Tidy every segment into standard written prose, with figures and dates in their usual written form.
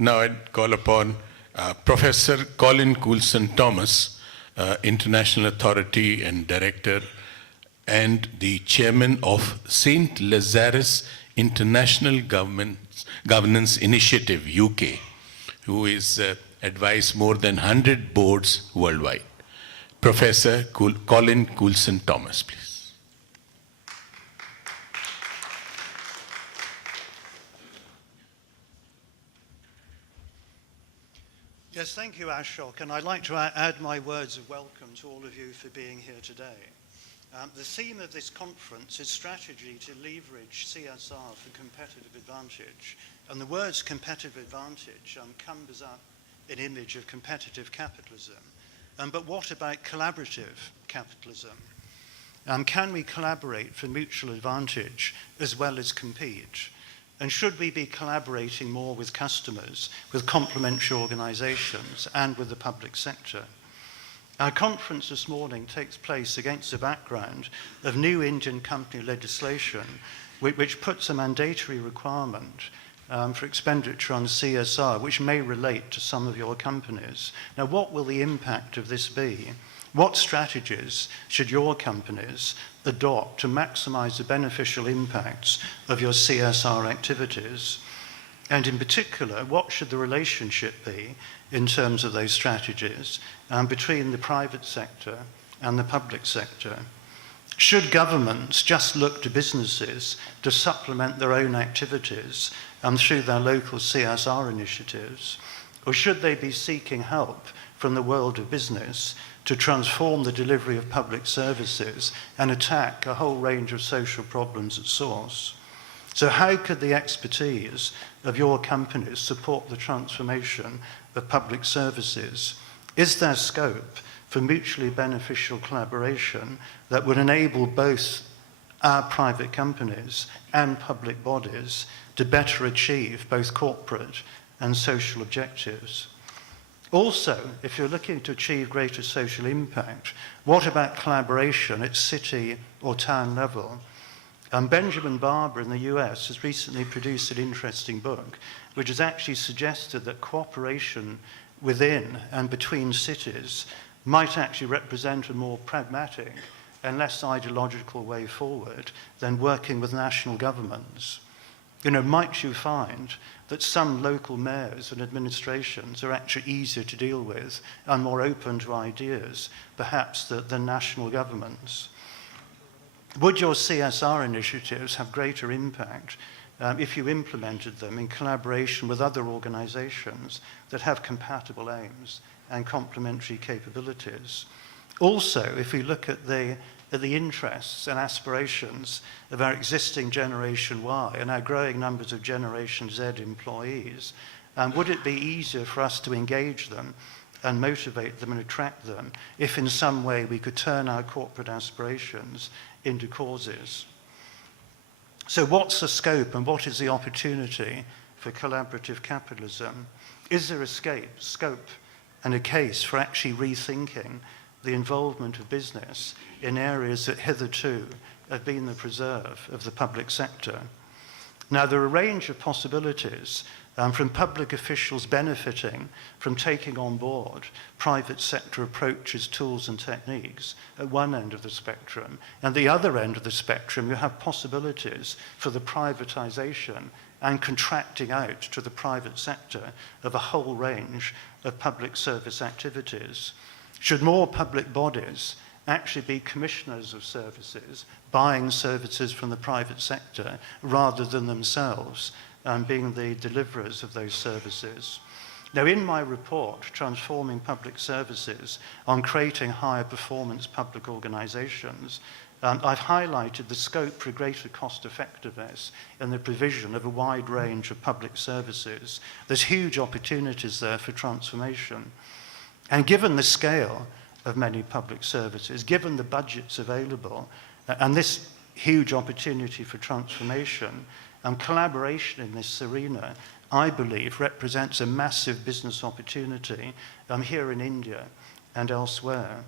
Now I'd call upon Professor Colin Coulson Thomas, International Authority and Director, and the Chairman of St. Lazarus International Governance Initiative, UK, who is advised more than 100 boards worldwide. Professor Colin Coulson Thomas, please. Yes, thank you, Ashok, and I'd like to add my words of welcome to all of you for being here today. The theme of this conference is strategy to leverage CSR for competitive advantage, and the words competitive advantage conjures up an image of competitive capitalism. But what about collaborative capitalism? Can we collaborate for mutual advantage as well as compete? And should we be collaborating more with customers, with complementary organizations, and with the public sector? Our conference this morning takes place against the background of new Indian company legislation, which puts a mandatory requirement for expenditure on CSR, which may relate to some of your companies. Now, what will the impact of this be? What strategies should your companies adopt to maximize the beneficial impacts of your CSR activities? And in particular, what should the relationship be in terms of those strategies between the private sector and the public sector? Should governments just look to businesses to supplement their own activities through their local CSR initiatives? Or should they be seeking help from the world of business to transform the delivery of public services and attack a whole range of social problems at source? So how could the expertise of your companies support the transformation of public services? Is there scope for mutually beneficial collaboration that would enable both our private companies and public bodies to better achieve both corporate and social objectives? Also, if you're looking to achieve greater social impact, what about collaboration at city or town level? Benjamin Barber in the US has recently produced an interesting book which has actually suggested that cooperation within and between cities might actually represent a more pragmatic and less ideological way forward than working with national governments. You know, might you find that some local mayors and administrations are actually easier to deal with and more open to ideas, perhaps, than national governments? Would your CSR initiatives have greater impact if you implemented them in collaboration with other organizations that have compatible aims and complementary capabilities? Also, if we look at the interests and aspirations of our existing Generation Y and our growing numbers of Generation Z employees, would it be easier for us to engage them and motivate them and attract them if in some way we could turn our corporate aspirations into causes? So what's the scope and what is the opportunity for collaborative capitalism? Is there a scope and a case for actually rethinking the involvement of business in areas that hitherto have been the preserve of the public sector? Now, there are a range of possibilities, from public officials benefiting from taking on board private sector approaches, tools and techniques at one end of the spectrum, and the other end of the spectrum you have possibilities for the privatization and contracting out to the private sector of a whole range of public service activities. Should more public bodies actually be commissioners of services, buying services from the private sector rather than themselves being the deliverers of those services? Now, in my report, Transforming Public Services on Creating Higher Performance Public Organizations, I've highlighted the scope for greater cost effectiveness in the provision of a wide range of public services. There's huge opportunities there for transformation. And given the scale of many public services, given the budgets available, and this huge opportunity for transformation, collaboration in this arena, I believe, represents a massive business opportunity here in India and elsewhere.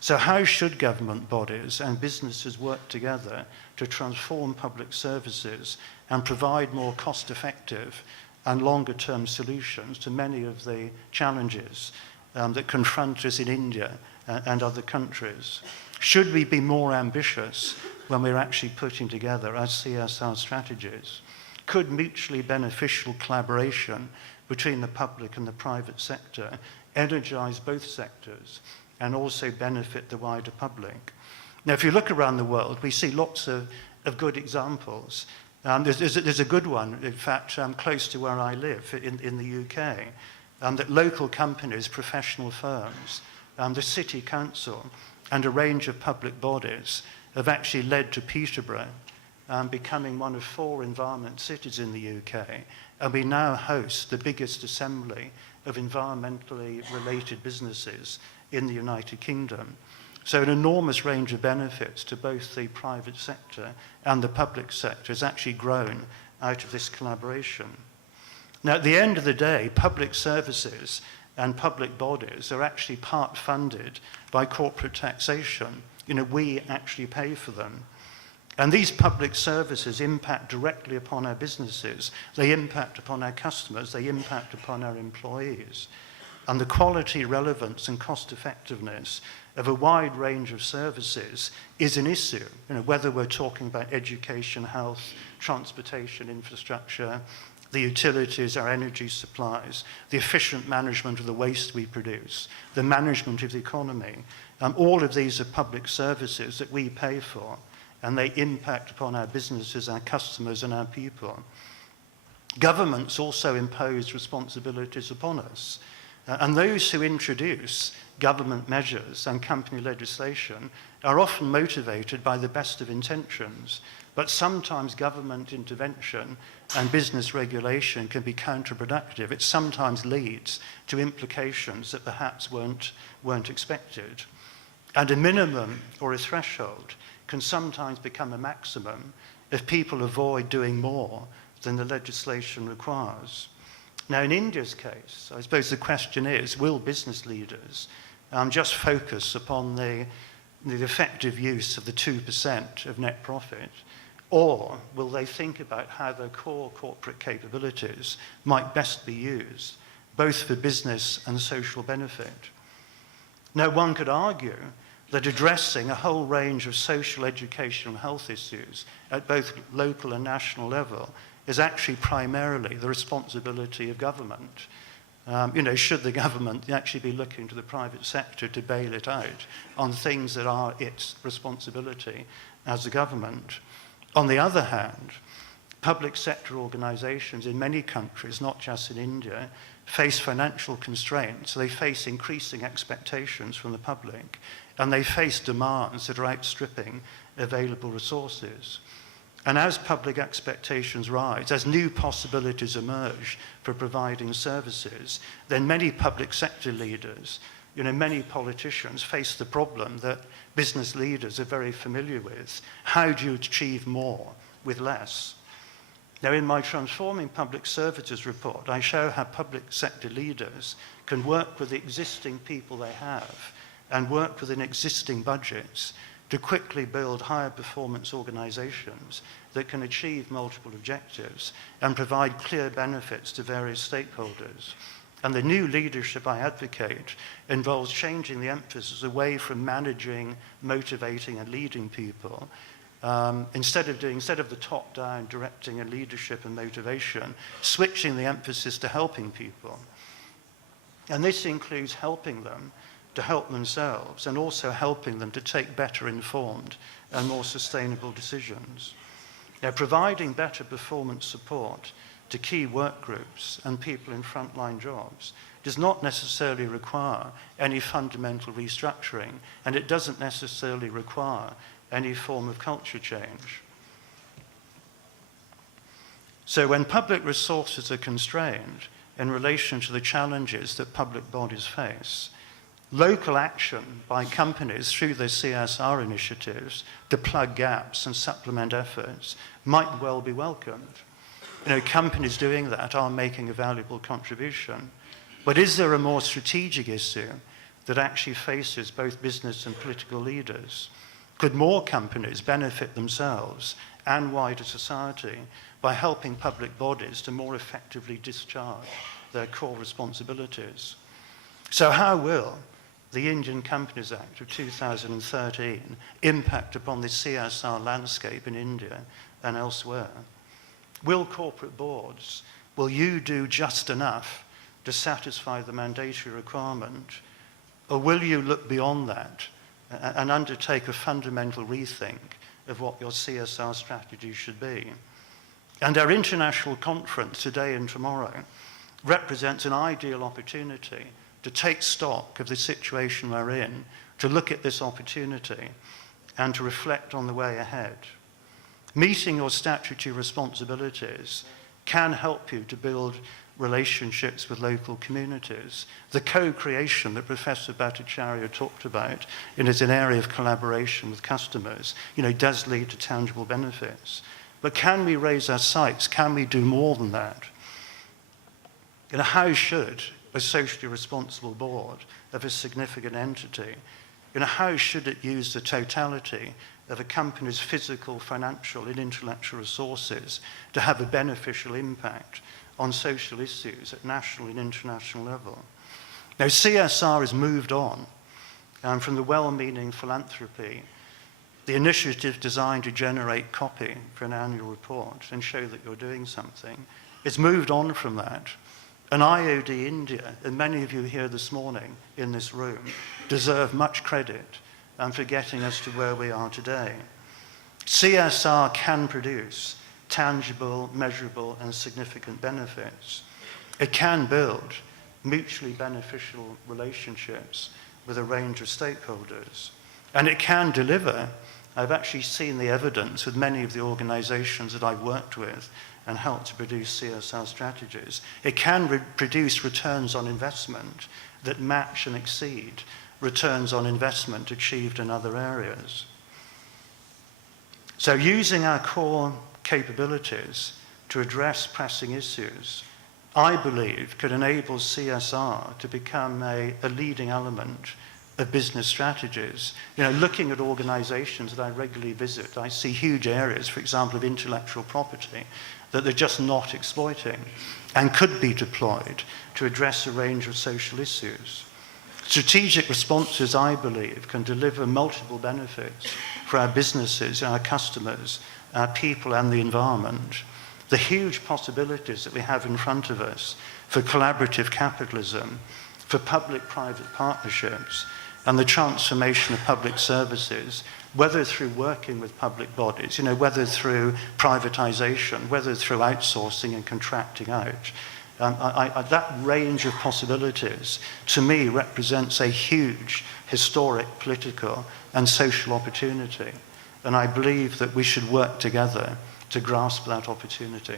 So how should government bodies and businesses work together to transform public services and provide more cost-effective and longer-term solutions to many of the challenges that confront us in India and other countries? Should we be more ambitious when we're actually putting together our CSR strategies? Could mutually beneficial collaboration between the public and the private sector energize both sectors and also benefit the wider public? Now, if you look around the world, we see lots of good examples. There's a good one, in fact, close to where I live in the UK, that local companies, professional firms, the city council, and a range of public bodies have actually led to Peterborough becoming one of 4 environment cities in the UK, and we now host the biggest assembly of environmentally related businesses in the United Kingdom. So an enormous range of benefits to both the private sector and the public sector has actually grown out of this collaboration. Now, at the end of the day, public services and public bodies are actually part funded by corporate taxation. We actually pay for them. And these public services impact directly upon our businesses. They impact upon our customers. They impact upon our employees. And the quality, relevance, and cost effectiveness of a wide range of services is an issue, whether we're talking about education, health, transportation, infrastructure, the utilities, our energy supplies, the efficient management of the waste we produce, the management of the economy. All of these are public services that we pay for, and they impact upon our businesses, our customers, and our people. Governments also impose responsibilities upon us. And those who introduce government measures and company legislation are often motivated by the best of intentions, but sometimes government intervention and business regulation can be counterproductive. It sometimes leads to implications that perhaps weren't expected. And a minimum or a threshold can sometimes become a maximum if people avoid doing more than the legislation requires. Now, in India's case, I suppose the question is, will business leaders just focus upon the effective use of the 2% of net profit, or will they think about how their core corporate capabilities might best be used, both for business and social benefit? Now, one could argue that addressing a whole range of social, educational, and health issues at both local and national level is actually primarily the responsibility of government. Should the government actually be looking to the private sector to bail it out on things that are its responsibility as a government? On the other hand, public sector organizations in many countries, not just in India, face financial constraints. They face increasing expectations from the public, and they face demands that are outstripping available resources. And as public expectations rise, as new possibilities emerge for providing services, then many public sector leaders, many politicians face the problem that business leaders are very familiar with. How do you achieve more with less? Now, in my Transforming Public Services report, I show how public sector leaders can work with the existing people they have and work within existing budgets to quickly build higher performance organizations that can achieve multiple objectives and provide clear benefits to various stakeholders. And the new leadership I advocate involves changing the emphasis away from managing, motivating, and leading people. Instead of the top-down directing and leadership and motivation, switching the emphasis to helping people. And this includes helping them to help themselves and also helping them to take better informed and more sustainable decisions. Now, providing better performance support to key work groups and people in frontline jobs does not necessarily require any fundamental restructuring, and it doesn't necessarily require any form of culture change. So when public resources are constrained in relation to the challenges that public bodies face, local action by companies through their CSR initiatives to plug gaps and supplement efforts might well be welcomed. Companies doing that are making a valuable contribution. But is there a more strategic issue that actually faces both business and political leaders? Could more companies benefit themselves and wider society by helping public bodies to more effectively discharge their core responsibilities. So how will the Indian Companies Act of 2013 impact upon the CSR landscape in India and elsewhere? Will corporate boards, will you do just enough to satisfy the mandatory requirement, or will you look beyond that and undertake a fundamental rethink of what your CSR strategy should be? And our international conference today and tomorrow represents an ideal opportunity to take stock of the situation we're in, to look at this opportunity and to reflect on the way ahead. Meeting your statutory responsibilities can help you to build relationships with local communities. The co-creation that Professor Bhattacharya talked about is an area of collaboration with customers, does lead to tangible benefits. But can we raise our sights? Can we do more than that? How should a socially responsible board of a significant entity, how should it use the totality of a company's physical, financial, and intellectual resources to have a beneficial impact on social issues at national and international level? Now, CSR has moved on from the well-meaning philanthropy, the initiative designed to generate copy for an annual report and show that you're doing something. It's moved on from that. And IOD India, and many of you here this morning in this room, deserve much credit for getting us to where we are today. CSR can produce tangible, measurable, and significant benefits. It can build mutually beneficial relationships with a range of stakeholders. And it can deliver. I've actually seen the evidence with many of the organizations that I've worked with and helped to produce CSR strategies. It can produce returns on investment that match and exceed returns on investment achieved in other areas. So using our core capabilities to address pressing issues, I believe could enable CSR to become a leading element of business strategies. Looking at organizations that I regularly visit, I see huge areas, for example, of intellectual property that they're just not exploiting and could be deployed to address a range of social issues. Strategic responses, I believe, can deliver multiple benefits for our businesses, our customers, our people, and the environment. The huge possibilities that we have in front of us for collaborative capitalism, for public-private partnerships, and the transformation of public services, whether through working with public bodies, whether through privatization, whether through outsourcing and contracting out. That range of possibilities, to me, represents a huge historic, political, and social opportunity. And I believe that we should work together to grasp that opportunity.